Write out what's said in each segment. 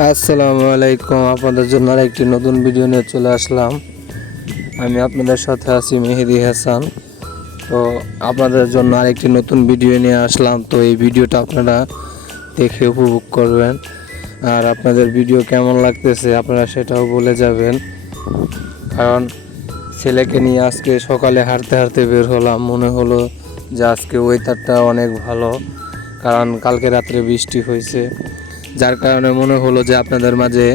আসসালামু আলাইকুম। আপনাদের জন্য আরেকটি নতুন ভিডিও নিয়ে চলে আসলাম। আমি আপনাদের সাথে আছি মেহেদি হাসান। তো আপনাদের জন্য আরেকটি নতুন ভিডিও নিয়ে আসলাম। তো এই ভিডিওটা আপনারা দেখে উপভোগ করবেন, আর আপনাদের ভিডিও কেমন লাগতেছে আপনারা সেটাও বলে যাবেন। কারণ ছেলেকে নিয়ে আজকে সকালে হাঁটতে হাঁটতে বের হলাম, মনে হলো যে আজকে ওয়েদারটা অনেক ভালো, কারণ কালকে রাত্রে বৃষ্টি হয়েছে, যার কারণে মনে হলো যে আপনাদের মাঝে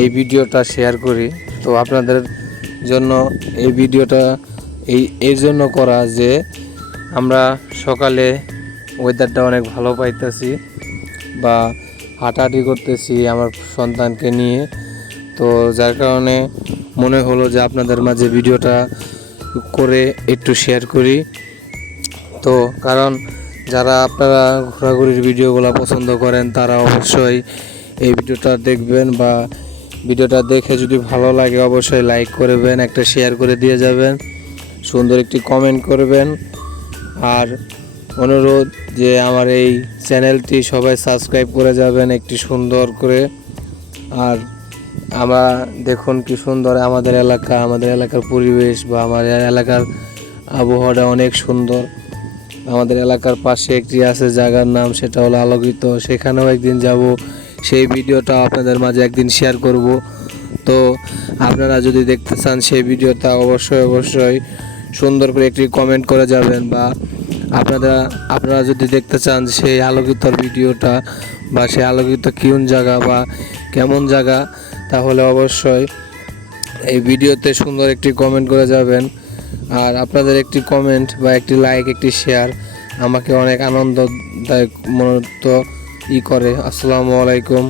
এই ভিডিওটা শেয়ার করি। তো আপনাদের জন্য এই ভিডিওটা এর জন্য করা যে আমরা সকালে ওয়েদারটা অনেক ভালো পাইতেছি বা হাঁটাহাঁটি করতেছি আমার সন্তানকে নিয়ে। তো যার কারণে মনে হলো যে আপনাদের মাঝে ভিডিওটা করে একটু শেয়ার করি। তো কারণ যারা আপনারা ঘোরাঘুরির ভিডিওগুলো পছন্দ করেন তারা অবশ্যই এই ভিডিওটা দেখবেন, বা ভিডিওটা দেখে যদি ভালো লাগে অবশ্যই লাইক করবেন, একটা শেয়ার করে দিয়ে যাবেন, সুন্দর একটি কমেন্ট করবেন। আর অনুরোধ যে আমার এই চ্যানেলটি সবাই সাবস্ক্রাইব করে যাবেন একটি সুন্দর করে। আর আমরা দেখুন কি সুন্দর আমাদের এলাকা, আমাদের এলাকার পরিবেশ বা আমাদের এলাকার আবহাওয়াটা অনেক সুন্দর। আমাদের এলাকার পাশে একটি আছে জায়গার নাম, সেটা হলো আলোকিত, সেখানেও একদিন যাব, সেই ভিডিওটা আপনাদের মাঝে একদিন শেয়ার করব। তো আপনারা যদি দেখতে চান সেই ভিডিওটা অবশ্যই সুন্দর করে একটি কমেন্ট করে যাবেন, বা আপনারা যদি দেখতে চান সেই আলোকিতর ভিডিওটা বা সেই আলোকিত কোন জায়গা বা কেমন জায়গা, তাহলে অবশ্যই এই ভিডিওতে সুন্দর একটি কমেন্ট করে যাবেন। আর আপনাদের একটি কমেন্ট বা একটি লাইক, একটি শেয়ার আমাকে অনেক আনন্দদায়ক মনত করে। আসসালামু আলাইকুম।